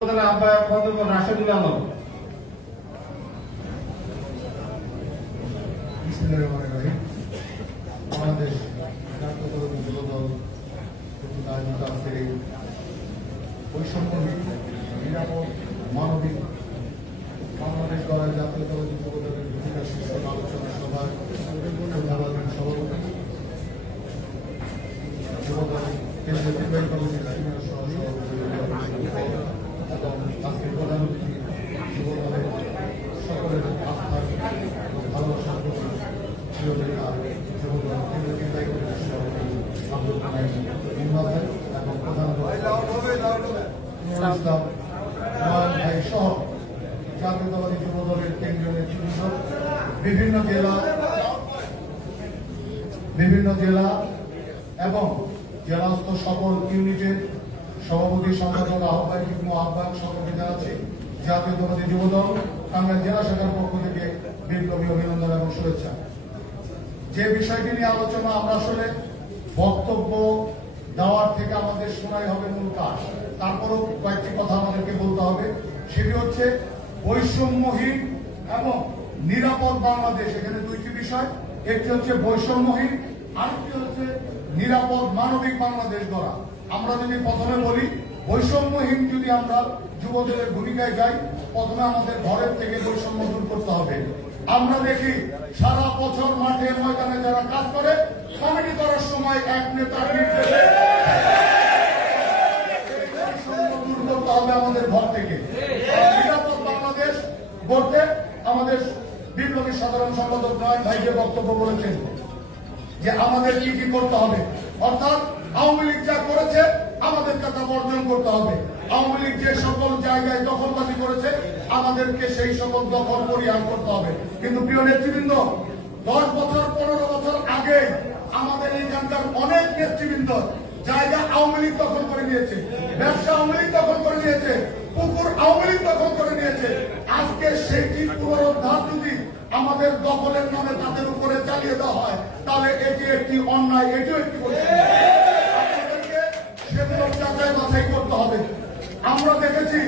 রাশেদুল আলম। বাংলাদেশ জাতীয়তাবাদী যুবদল আয়োজিত আজকের এই বৈষম্যহীন নিরাপদ মানবিক বাংলাদেশ গড়ার জাতীয়তাবাদী যুবদলের ভূমিকা শীর্ষক আলোচনা সভায় সভাপতি যুবদল কেন্দ্রীয় নির্বাহী কমিটির সিনিয়র সহসভাপতি এবং আজকের প্রধান অতিথি যুবদলের সকলের আস্থার ভালোবাসার প্রতি প্রিয় নেতা যুবদল কেন্দ্রীয় নির্বাহী কমিটির সভাপতি আব্দুল মোহাম্মদ এবং প্রধান ইসলাম ভাই সহ জাতীয়তাবাদী যুবদলের কেন্দ্রীয় নেতৃবৃন্দ বিভিন্ন জেলা এবং জেলাস্থ সকল ইউনিটের সভাপতি সম্পাদক আহ্বায়ক যুগ্ম আহ্বায়ক সকলকে জানাচ্ছি জাতীয়তাবাদী যুবদল টাঙ্গাইল জেলা শাখার পক্ষ থেকে বিপ্লবী অভিনন্দন এবং শুভেচ্ছা। যে বিষয়টি নিয়ে আলোচনা আমরা আসলে বক্তব্য দেওয়ার থেকে আমাদের শোনাই হবে মূল কাজ, তারপরও কয়েকটি কথা আমাদেরকে বলতে হবে। সেটি হচ্ছে বৈষম্যহীন এবং নিরাপদ বাংলাদেশ। এখানে দুইটি বিষয়, একটি হচ্ছে বৈষম্যহীন, আরেকটি হচ্ছে নিরাপদ মানবিক বাংলাদেশ গড়া। আমরা যদি প্রথমে বলি বৈষম্যহীন, যদি আমরা যুবদলের ভূমিকায় যাই, প্রথমে আমাদের ঘরের থেকে বৈষম্য দূর করতে হবে। আমরা দেখি সারা বছর মাঠে ময়দানে যারা কাজ করে, কমিটি করার সময় এক নেতার নির্দেশে দূর করতে হবে আমাদের ঘর থেকে। নিরাপদ বাংলাদেশ গড়তে আমাদের বিপ্লবী সাধারণ সম্পাদক নয়ন ভাই যে বক্তব্য বলেছেন যে আমাদের কি কি করতে হবে, অর্থাৎ আওয়ামী লীগ যা করেছে আমাদেরকে তা বর্জন করতে হবে। আওয়ামী লীগ যে সকল জায়গায় দখলবাজি করেছে আমাদেরকে সেই সকল দখল পরিহার করতে হবে। কিন্তু প্রিয় নেতৃবৃন্দ, 10 বছর 15 বছর আগে আমাদের এইখানকার অনেক নেতৃবৃন্দ জায়গা আওয়ামী লীগ দখল করে নিয়েছে, ব্যবসা আওয়ামী লীগ দখল করে নিয়েছে, পুকুর আওয়ামী লীগ দখল করে নিয়েছে। আজকে সেইটি পুনরুদ্ধার যদি আমাদের দখলের নামে তাদের উপরে চালিয়ে দেওয়া হয়, তাহলে এটি একটি অন্যায়, এটিও একটি আপনাদেরকে সেগুলো যাচাই বাছাই করতে হবে। আমরা দেখেছি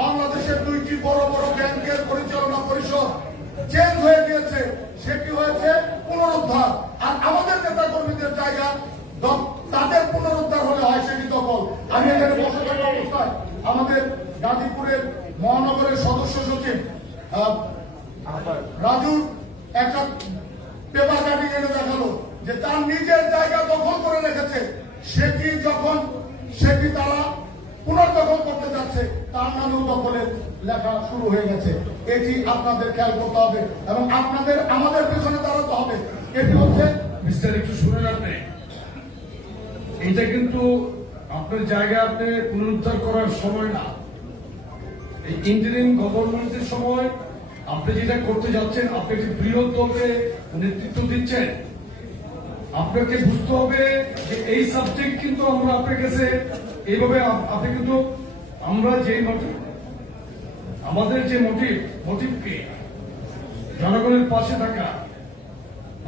বাংলাদেশের 2টি বড় বড় ব্যাংকের পরিচালনা পরিষদ চেঞ্জ হয়ে গিয়েছে, সেটি হয়েছে পুনরুদ্ধার। আর আমাদের নেতা কর্মীদের জায়গা তাদের পুনরুদ্ধার হলে হয় সেটি দখল। আমি এখানে বসে থাকা অবস্থায় আমাদের গাজীপুরের মহানগরের সদস্য সচিব রাজুর একটা পেপার কাটিং এনে দেখালো যে তার নিজের জায়গা দখল করে রেখেছে, সেটি তারা পুনর্দখল করতে যাচ্ছে, তার নামেও দখলের লেখা শুরু হয়ে গেছে। এটি আপনাদের খেয়াল করতে হবে এবং আমাদের পেছনে দাঁড়াতে হবে। এটি হচ্ছে মিস্টার, একটু শুনে রাখবে, এটা কিন্তু আপনার জায়গা আপনি পুনরুদ্ধার করার সময় না। এই ইন্টারিম গভর্নমেন্টের সময় আপনি যেটা করতে যাচ্ছেন, আপনি একটি বৃহৎ দলকে নেতৃত্ব দিচ্ছেন। আপনাকে বুঝতে হবে যে এই সাবজেক্ট কিন্তু আমরা আপনার কাছে এইভাবে আপনি কিন্তু আমরা যে মোটিভ, আমাদের যে মোটিভকে জনগণের পাশে থাকা,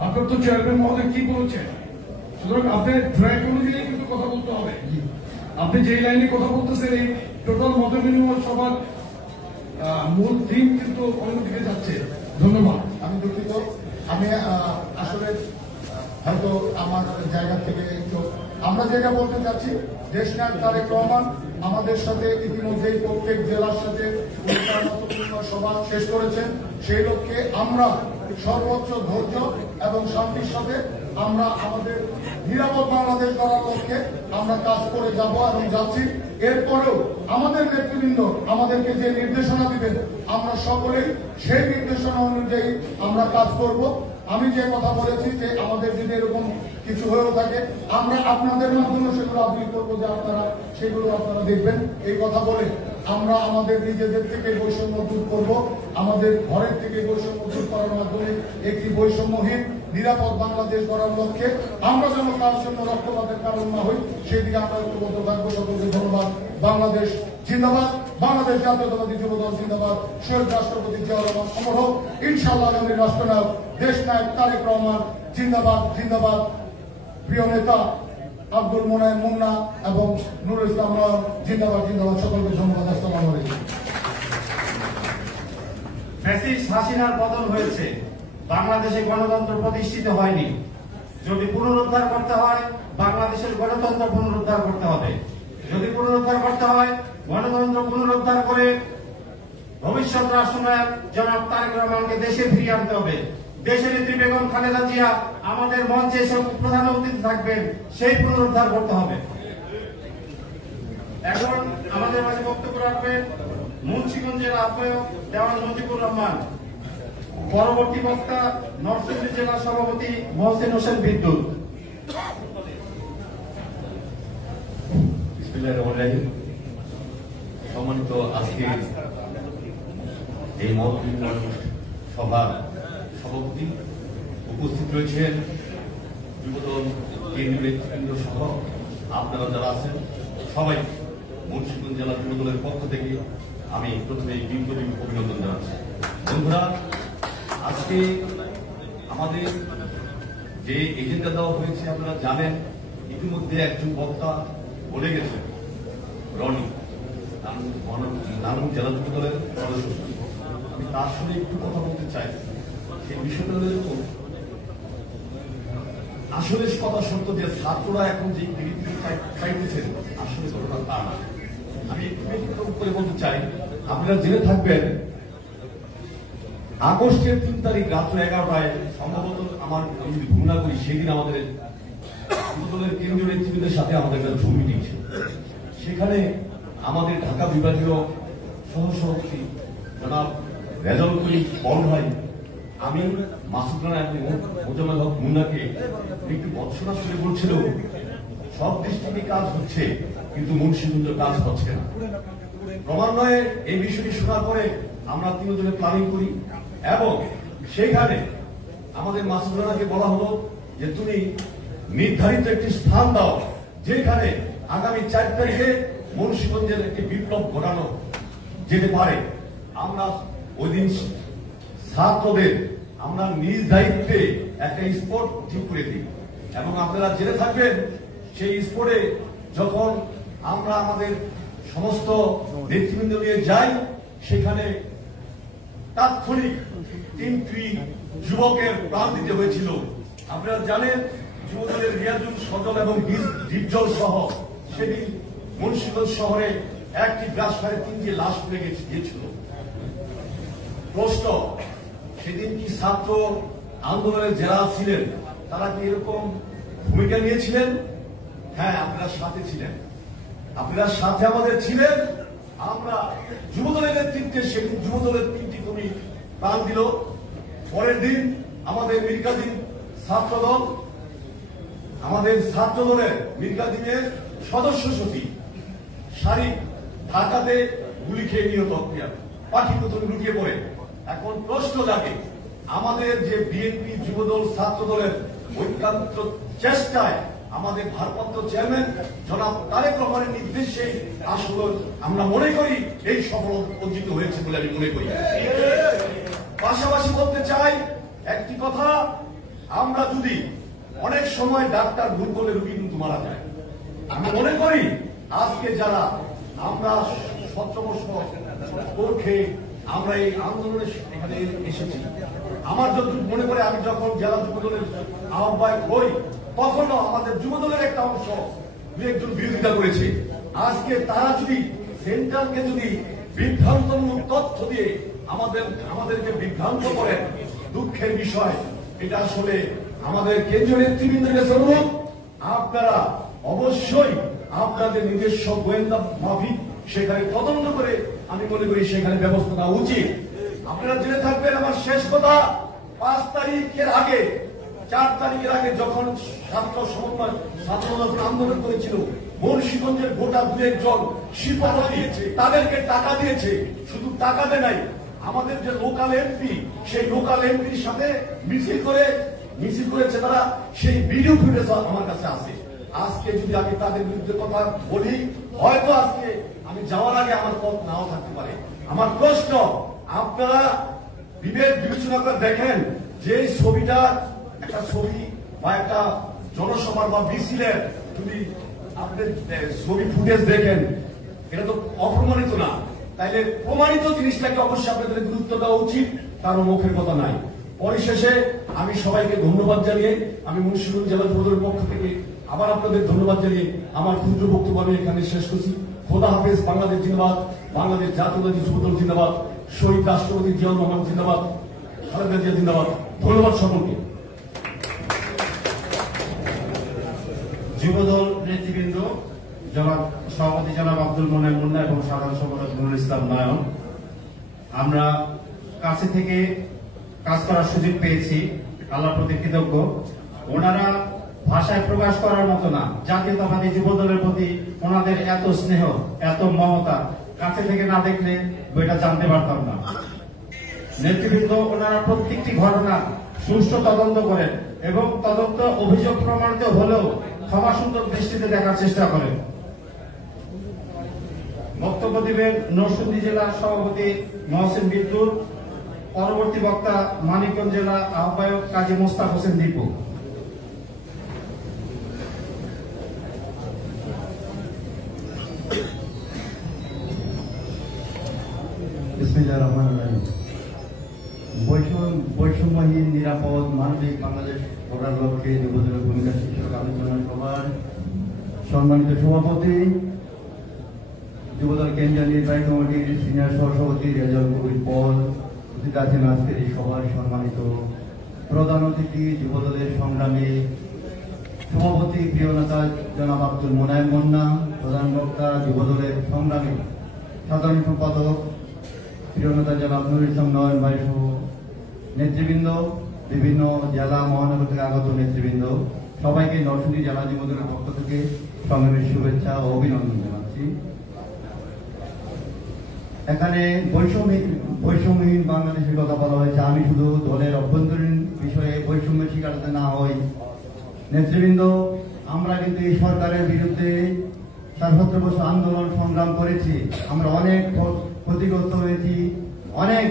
আপনার তো চেয়ারম্যান মহোদয় কি বলেছেন, সুতরাং আপনি ট্র্যাক অনুযায়ী কিন্তু কথা বলতে হবে। আপনি যে লাইনে কথা বলতেছেন, এই টোটাল মত বিনিময় সবার মূল থিম কিন্তু অন্যদিকে যাচ্ছে। ধন্যবাদ। আমি দুঃখিত, আমি আসলে হয়তো আমার জায়গা থেকে একটু আমরা যেটা বলতে চাচ্ছি, দেশনায়ক তারেক রহমান আমাদের সাথে ইতিমধ্যেই প্রত্যেক জেলার সাথে সভা শেষ করেছেন। সেই লক্ষ্যে আমরা সর্বোচ্চ ধৈর্য এবং শান্তির সাথে আমরা আমাদের নিরাপদ বাংলাদেশ গড়ার লক্ষ্যে আমরা কাজ করে যাব এবং যাচ্ছি। এরপরেও আমাদের নেতৃবৃন্দ আমাদেরকে যে নির্দেশনা দিবেন, আমরা সকলেই সেই নির্দেশনা অনুযায়ী আমরা কাজ করব। আমি যে কথা বলেছি যে আমাদের যদি এরকম কিছু হয়েও থাকে, আমরা আপনাদের মাধ্যমে সেগুলো আপিল করবো যে সেগুলো আপনারা দেখবেন। এই কথা বলে আমরা আমাদের নিজেদের থেকে বৈষম্য দূর করবো, আমাদের ঘরের থেকে বৈষম্য দূর করার মাধ্যমে একটি বৈষম্যহীন নিরাপদ বাংলাদেশ গড়ার লক্ষ্যে আমরা যেন কার জন্য রক্তপাতের কারণ না হই, সেই দিকে আমরা ঐক্যবদ্ধ থাকবো। সকলকে ধন্যবাদ। বাংলাদেশ জিন্দাবাদ, বাংলাদেশ জাতীয়তাবাদী যুবদল জিন্দাবাদ। শহীদ রাষ্ট্রপতি জিয়াউর রহমান অমর হোক। ইনশাআল্লাহ আগামী রাষ্ট্রনায়ক দেশনায়ক তারেক রহমান জিন্দাবাদ জিন্দাবাদ। প্রিয় নেতা আব্দুল মোনায়েম মুন্না এবং নুরুল ইসলাম জিন্দাবাদ জিন্দাবাদ। সকলকে ধন্যবাদ। আসসালামু আলাইকুম। ফ্যাসিস্ট হাসিনার পতন হয়েছে, বাংলাদেশে গণতন্ত্র প্রতিষ্ঠিত হয়নি। যদি পুনরুদ্ধার করতে হয়, বাংলাদেশের গণতন্ত্র পুনরুদ্ধার করতে হবে। যদি পুনরুদ্ধার করতে হয়, গণতন্ত্র পুনরুদ্ধার করে ভবিষ্যৎ রাষ্ট্রনায়ক জনাব তারেক রহমানকে দেশে ফিরিয়ে আনতে হবে। দেশের নেত্রী বেগম খালেদা জিয়া আমাদের মঞ্চে এসে প্রধান অতিথি থাকবেন, সেই পুনরুদ্ধার করতে হবে। এখন আমাদের মাঝে বক্তব্য রাখবেন মুন্সিগঞ্জ জেলা আহ্বায়ক দেওয়ান মুজিবুর রহমান। পরবর্তী বক্তা নরসিংদী জেলা সভাপতি মহসিন হোসেন বিদ্যুৎ। সম্মানিত আজকে এই মত সভার সভাপতি উপস্থিত রয়েছেন, যুবদল কেন্দ্রীয় নেতৃবৃন্দ সহ আপনারা যারা আছেন সবাই, মুন্সিগঞ্জ জেলা যুবদলের পক্ষ থেকে আমি প্রথমে বিপ্লবী অভিনন্দন জানাচ্ছি। বন্ধুরা, আজকে আমাদের যে এজেন্ডা দেওয়া হয়েছে আপনারা জানেন, ইতিমধ্যে একজন বক্তা বলে গেছেন, রনি নানুর জেলা যুবদলের সদস্য। আমি তার সঙ্গে একটু কথা বলতে চাই। সেই বিষয়টা হলো, আসলে কথা সত্য যে ছাত্ররা এখন যে চাইতেছেন আসলে ঘটনা তা না। আমি একটু করে বলতে চাই, আপনারা জেনে থাকবেন আগস্টের 3 তারিখ রাত্র 11টায় সম্ভবত, আমার আমি যদি ভুল না করি, সেদিন আমাদের যুবদলের কেন্দ্রীয় নেতৃবৃন্দের সাথে আমাদের একটা জুম মিটিং ছিল। সেখানে আমাদের ঢাকা বিভাগীয় সহসভাপতি জনাব রেজাউল করিম বড় ভাই, আমি মাসুদ রানা এবং মোজাম্মেল হক মুন্নাকে একটু বৎসনা শুরু বলছিল, সব দৃষ্টিতে কাজ হচ্ছে কিন্তু মুন্সিগঞ্জ কাজ হচ্ছে না। ক্রমান্বয়ে এই বিষয়টি শোনার পরে আমরা তিনজনে প্ল্যানিং করি এবং সেখানে আমাদের মাসুদ রানাকে বলা হলো যে তুমি নির্ধারিত একটি স্থান দাও যেখানে আগামী 4 তারিখে মুন্সিগঞ্জের একটি বিপ্লব ঘটানো যেতে পারে। আমরা ওই দিন ছাত্রদের আমরা নিজ দায়িত্বে একটা স্পট ঠিক করে দিই এবং আপনারা জেনে থাকবেন, সেই স্পটে যখন আমরা আমাদের সমস্ত নেতৃবৃন্দ নিয়ে যাই, সেখানে তাৎক্ষণিক 3টি যুবকের প্রাণ দিতে হয়েছিল। আপনারা জানেন, যুবদলের রিয়াজুল, সজল এবং ডিপজল সহ সেদিন মুন্সিগঞ্জ শহরে একটি গ্রাস ফায়ারে 3টি লাশ পড়ে গিয়েছিল। প্রশ্ন, সেদিন কি ছাত্র আন্দোলনের যারা ছিলেন তারা কি এরকম ভূমিকা নিয়েছিলেন? হ্যাঁ, আপনারা সাথে ছিলেন, আপনারা সাথে আমাদের ছিলেন। আমরা যুবদলের নেতৃত্বে সেদিন যুবদলের 3টি কর্মী প্রাণ দিল। পরের দিন আমাদের মির্কাদিন ছাত্রদল, আমাদের ছাত্রদলের মির্কাদিনের সদস্য সচিব সারি ঢাকাতে গুলি খেয়ে নিহত, পাখি প্রথমে লুকিয়ে পড়ে। এখন প্রশ্ন জাগে, আমাদের যে বিএনপি যুবদল ছাত্রদলের ঐক্যান্ত চেষ্টায় আমাদের ভারপ্রাপ্ত চেয়ারম্যান জনাব তারেক রহমানের নির্দেশে আসলে আমরা মনে করি এই সফলতা অর্জিত হয়েছে বলে আমি মনে করি। পাশাপাশি বলতে চাই একটি কথা, আমরা যদি অনেক সময় ডাক্তার ভুল করলে রোগী কিন্তু মারা যায়। আমি মনে করি আজকে যারা আমরা সচ্চবর্ষ পক্ষে আমরা এই আন্দোলনে এখানে এসেছি, আমার যতটুকু মনে করে, আমি যখন জেলা যুবদলের আহ্বায়ক হই তখনও আমাদের যুবদলের একটা অংশ দু একজন বিরোধিতা করেছে। আজকে তারা যদি সেন্ট্রালকে যদি বিভ্রান্তমূলক তথ্য দিয়ে আমাদেরকে বিভ্রান্ত করেন, দুঃখের বিষয়। এটা আসলে আমাদের কেন্দ্রীয় নেতৃবৃন্দের কাছে অনুরোধ, আপনারা অবশ্যই আপনাদের নিজস্ব গোয়েন্দা মাফিক সেখানে তদন্ত করে আমি মনে করি সেখানে ব্যবস্থা নেওয়া উচিত। আপনারা জেনে থাকবেন, আমার শেষ কথা, 5 তারিখের আগে 4 তারিখের আগে যখন ছাত্র সমন্বয় ছাত্ররা আন্দোলন করেছিল, মুন্সিগঞ্জের গোটা 2 জন শিল্পপতি দিয়েছে, তাদেরকে টাকা দিয়েছে। শুধু টাকা দেয় নাই, আমাদের যে লোকাল এমপি, সেই লোকাল এমপির সাথে মিছিল করেছে তারা, সেই ভিডিও ফুটেজ আমার কাছে আছে। আজকে যদি আমি তাদের বিরুদ্ধে কথা বলি, হয়তো আজকে আমি যাওয়ার আগে আমার পথ নাও থাকতে পারে। আমার প্রশ্ন, আপনারা বিবেচনা করে দেখেন যে ছবিটা একটা ছবি বা একটা জনসভার বা মিছিলের যদি আপনি ছবি ফুটেজ দেখেন, এটা তো অপ্রমাণিত না। তাইলে প্রমাণিত জিনিসটাকে অবশ্যই আপনাদের গুরুত্ব দেওয়া উচিত। কারো মুখের কথা নাই। পরিশেষে আমি সবাইকে ধন্যবাদ জানিয়ে আমি মুন্সিগঞ্জ জেলা যুবদলের পক্ষ থেকে আবার আপনাদের ধন্যবাদ জানিয়ে আমার ক্ষুদ্র বক্তব্য আমি এখানে শেষ করছি। খোদা হাফেজ। বাংলাদেশ জিন্দাবাদ। বাংলাদেশ জাতীয়তাবাদী যুবদল জিন্দাবাদ। শহীদ রাষ্ট্রপতি জিয়াউর রহমান জিন্দাবাদ। খালেদা জিয়া জিন্দাবাদ। ধন্যবাদ সকলকে। যুবদল নেতৃবৃন্দ, সভাপতি জনাব আব্দুল মোনায়েম মুন্না এবং সাধারণ সম্পাদক নুরুল ইসলাম নয়ন, আমরা কাছে থেকে কাজ করার সুযোগ পেয়েছি, আল্লাহর প্রতি কৃতজ্ঞ। ওনারা ভাষায় প্রকাশ করার মতো না, জাতীয়তাবাদী যুবদলের প্রতি ওনাদের এত স্নেহ, এত মমতা, কাছে থেকে না দেখলে বইটা জানতে পারতাম না। নেতৃবৃন্দ, ওনারা প্রত্যেকটি ঘটনা সুষ্ঠু তদন্ত করেন এবং তদন্ত অভিযোগ প্রমাণিত হলেও ক্ষমাসুন্দর দৃষ্টিতে দেখার চেষ্টা করেন। বক্তব্য দিবেন নরসিংদী জেলা সভাপতি মহসিন বিদ্যুৎ, পরবর্তী বক্তা মানিকগঞ্জ জেলা আহ্বায়ক কাজী মোস্তাক হোসেন দীপু। বিসমিল্লাহির রহমানির রহিম। বৈষম্যহীন নিরাপদ মানবিক বাংলাদেশ গড়ার লক্ষ্যে যুবদলের ভূমিকা শীর্ষক আলোচনা সভার সম্মানিত সভাপতি, যুবদল কেন্দ্রীয় নির্বাহী কমিটির সিনিয়র সহসভাপতি রেজাউল কবির পল, উপস্থিত আছেন আজকের এই সভার সম্মানিত প্রধান অতিথি, যুবদলের সংগ্রামী সভাপতি প্রিয় নেতা জনাব আব্দুল মোনায়েম মুন্না, প্রধান বক্তা যুবদলের সংগ্রামী সাধারণ সম্পাদক প্রিয় নেতা জনাব নুরুল ইসলাম নয়ন ভাই সহ নেতৃবৃন্দ, বিভিন্ন জেলা মহানগর থেকে আগত নেতৃবৃন্দ, সবাইকে নরসিংদী জেলা যুবদলের পক্ষ থেকে সংগ্রামের শুভেচ্ছা ও অভিনন্দন জানাচ্ছি। এখানে বৈষম্যহীন বাংলাদেশের কথা বলা হয়েছে। আমি শুধু দলের অভ্যন্তরীণ বিষয়ে বৈষম্যের শিকার না হই। নেতৃবৃন্দ, আমরা কিন্তু এই সরকারের বিরুদ্ধে ৭৭ বছর আন্দোলন সংগ্রাম করেছি। আমরা অনেক ক্ষতিগ্রস্ত হয়েছি, অনেক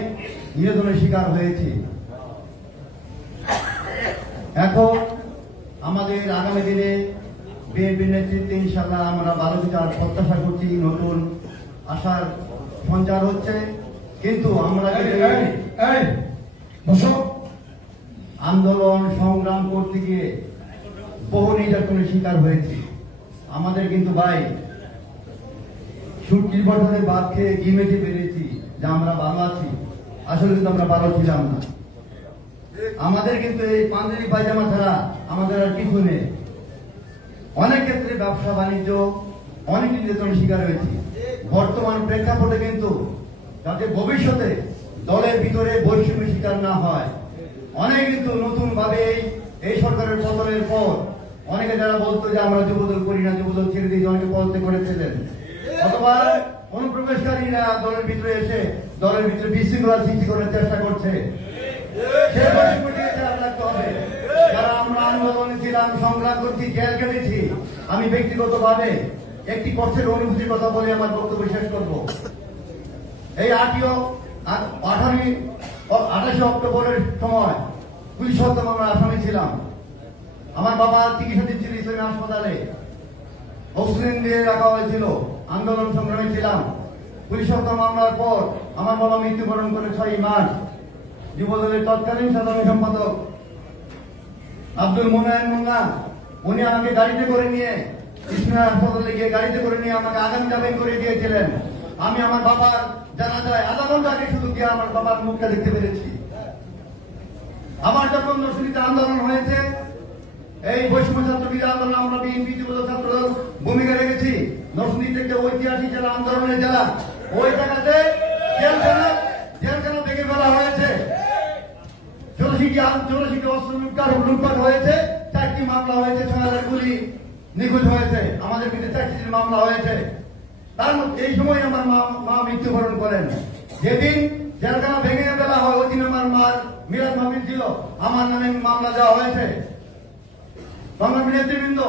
নির্যাতনের শিকার হয়েছি। এখন আমাদের আগামী দিনে বিএনপির নেতৃত্বে ইনশাআল্লাহ আমরা ভালো কিছু প্রত্যাশা করছি, নতুন আশার সঞ্চার হচ্ছে। কিন্তু আমরা আন্দোলন সংগ্রাম করতে গিয়ে বহু নির্যাতনের শিকার হয়েছি। আমাদের কিন্তু ভাই 60 বছরের বাদ খেয়ে গিমেটে পেরেছি যে আমরা ভালো আছি, আসলে কিন্তু আমরা ভালো ছিলাম না। আমাদের কিন্তু এই পাঞ্জাবি পায়জামা ছাড়া আমাদের আর কিছু নেই। অনেক ক্ষেত্রে ব্যবসা বাণিজ্য অনেক নির্যাতনের শিকার হয়েছি। বর্তমান প্রেক্ষাপটে কিন্তু যাতে ভবিষ্যতে দলের ভিতরে বৈষম্যের শিকার না হয়, অনেক কিন্তু নতুন ভাবে এই সরকারের পতনের পর অনেকে যারা বলতো যে আমরা যুবদল করি না, যুবদল ছেড়ে দিয়ে অনেকে পদত্যাগ করেছিলেন, অথবা অনুপ্রবেশকারীরা দলের ভিতরে এসে দলের ভিতরে বিশৃঙ্খলা সৃষ্টি করার চেষ্টা করছে। সেই বৈষম্যটিকে রাখতে হবে। যারা আমরা আন্দোলনে ছিলাম, সংগ্রাম করছি, জেল কেটেছি, আমি ব্যক্তিগতভাবে একটি কষ্টের অনুভূতির কথা বলে আমার বক্তব্য শেষ করব। এই 28 অক্টোবরের সময় পুলিশ হত্যা মামলার আসামি ছিলাম। আমার বাবা চিকিৎসাধীন ছিল ইসলামী হাসপাতালে, অক্সিজেন দিয়ে রাখা হয়েছিল। আন্দোলন সংগ্রামে ছিলাম। পুলিশ হত্যা মামলার পর আমার বাবা মৃত্যুবরণ করে 6 মার্চ। যুবদলের তৎকালীন সাধারণ সম্পাদক আব্দুল মোনায়েম মুন্না, উনি আমাকে গাড়িতে করে নিয়ে ইসলামী হাসপাতালে গিয়ে গাড়িতে করে নিয়ে আমাকে আগাম জামিন করে দিয়েছিলেন। আমি আমার বাবার জানাজায় আধা ঘন্টা আগে শুধু গিয়ে আমার বাবার মুখটা দেখতে পেরেছি। আমার যখন নরসিংদীতে আন্দোলন হয়েছে, এই বৈষম্য ছাত্র বিরোধী আন্দোলন আমরা বিএনপি যুবদল ছাত্রদল ভূমিকা রেখেছি। নরসিংদী থেকে ঐতিহাসিক জেলা আন্দোলনের জেলা, ওই জায়গাতে জেলখানা ভেঙে ফেলা হয়েছে। জনশিক্ষা অস্ত্র লুটপাট হয়েছে। 4টি মামলা হয়েছে, 6,000 গুলি নিখোঁজ হয়েছে। আমাদের বিরুদ্ধে 4টি মামলা হয়েছে। তার এই সময় আমার মা মৃত্যুবরণ করেন। যেদিন জেলখানা ভেঙে ফেলা হয়, ওই দিন আমার মার মিলাদ মাহফিল ছিল, আমার নামে মামলা দেওয়া হয়েছে। সংগ্রামী নেতৃবৃন্দ,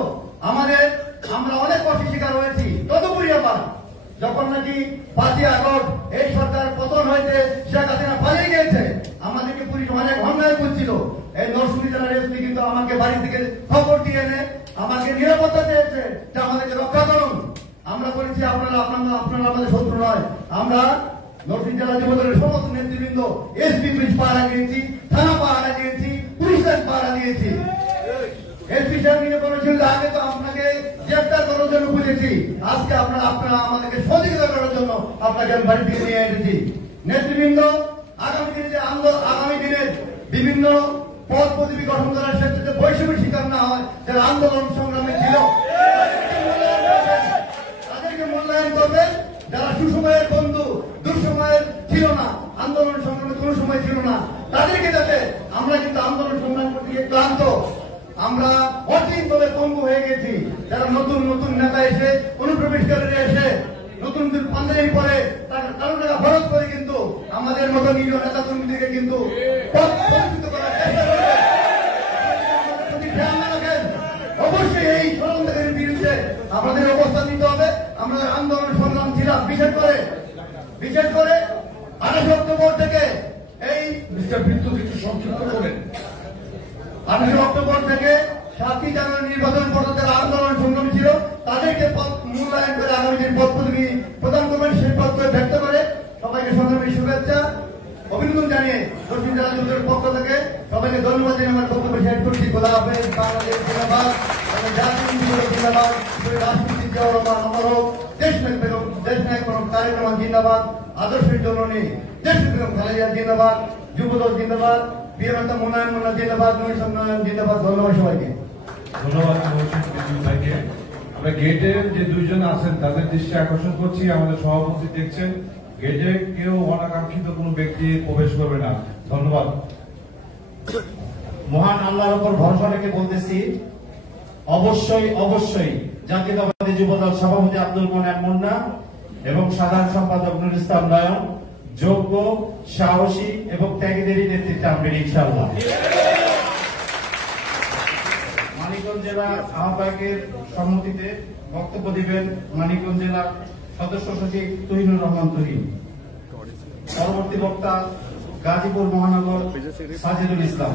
আমরা অনেক কষ্টের শিকার হয়েছি। তদুপরি আবার যখন নাকি 5ই আগস্ট এই সরকার পতন হয়েছে, শেখ হাসিনা পালিয়ে গিয়েছে, আমাদেরকে পুলিশ অনেক অন্যায় করছিল। এই নরসিংদী জেলার এসপি কিন্তু আমাকে বাড়ি থেকে খবর দিয়ে এনে আমাকে নিরাপত্তা চেয়েছে যে আমাদেরকে রক্ষা করুন। আমরা বলেছি আপনারা আমাদের শত্রু নয়, আমরা নরসিংদী জেলা যুবদলের সমস্ত নেতৃবৃন্দ এসপি পুলিশ পাহারা দিয়েছি, থানা পাহারা দিয়েছি, পুলিশ লাইন পাহারা দিয়েছি। এসপি সাহেব নিয়ে বলেছিল আগে তো আপনাকে গ্রেফতার করার জন্য বুঝেছি, আজকে আপনারা আমাদেরকে সহযোগিতা করার জন্য আপনাকে আমি বাড়ি থেকে নিয়ে এসেছি। নেতৃবৃন্দ, আগামী দিনের বিভিন্ন পদ পদবি গঠন করার ক্ষেত্রে বৈষম্যের শিকার না হয় যারা আন্দোলন সংগ্রামে ছিল তাদেরকে মূল্যায়ন করবেন। যারা সুসময়ের বন্ধু, দুঃসময়ের ছিল না, আন্দোলন সংগ্রামে কোন সময় ছিল না, তাদেরকে যাতে আমরা কিন্তু আন্দোলন সংগ্রাম করতে গিয়ে ক্লান্ত, আমরা অচিন বলে পঙ্গু হয়ে গেছি। যারা নতুন নতুন নেতা এসে অনুপ্রবেশকারীরা এসে নতুন নতুন পাঞ্জাবি পরে তার কারো টাকা খরচ করে কিন্তু আমাদের মতো নিজ নেতা কর্মীদেরকে কিন্তু করার চেষ্টা করবে। অবশ্যই এই ষড়যন্ত্রের বিরুদ্ধে আমাদের অবস্থান নিতে হবে। আমরা আন্দোলন সংগ্রাম ছিলাম, বিশেষ করে 28 অক্টোবর থেকে এই মিস্টার বিদ্যুৎ একটু সংক্ষিপ্ত করেন। 28 অক্টোবর থেকে 7ই জানুয়ারি নির্বাচন পর্যন্ত যারা আন্দোলন সংগ্রামী ছিল তাদেরকে মূল্যায়ন করে আগামী দিন পদ পদবি প্রদান করবেন। সেই পদকে ব্যক্ত করে সবাইকে সংগ্রামী শুভেচ্ছা অভিনন্দন জানিয়ে দক্ষিণ জেলা যুবদলের পক্ষ থেকে সবাইকে ধন্যবাদ জানিয়ে আমার বক্তব্য শেষ করছি। খোদা হাফেজ। বাংলাদেশ জিন্দাবাদ, জাতীয় জিন্দাবাদ, রাজনীতি জিয়াউর রহমান অমর হোক, দেশ নায়ক তারেক রহমান জিন্দাবাদ, আদর্শের জননী দেশ বেগম খালেদা জিন্দাবাদ, যুবদল জিন্দাবাদ, বীরতা মোনায়ন জিন্দাবাদ, নৈশান জিন্দাবাদ। ধন্যবাদ সবাইকে। ধন্যবাদ ভাইকে। আমরা গেটের যে দুইজন আছেন তাদের দৃষ্টি আকর্ষণ করছি। আমাদের সভাপতি দেখছেন গেটে কেউ অনাকাঙ্ক্ষিত কোন ব্যক্তি প্রবেশ করবে না। ধন্যবাদ। মহান আল্লাহর উপর ভরসা রেখে বলতেছি, অবশ্যই জাতীয়তাবাদী যুবদল সভাপতি আব্দুল মোনায়েম মুন্না এবং সাধারণ সম্পাদক নুরুল ইসলাম নয়ন যোগ্য, সাহসী এবং ত্যাগীদেরই নেতৃত্বে আনবেন ইনশাআল্লাহ। মানিকগঞ্জ জেলা আহ্বায়কের সম্মতিতে বক্তব্য দিবেন মানিকগঞ্জ জেলা সদস্য সচিব তুহিনুর রহমান তুহিন। পরবর্তী বক্তা গাজীপুর মহানগর সাজিদুল ইসলাম।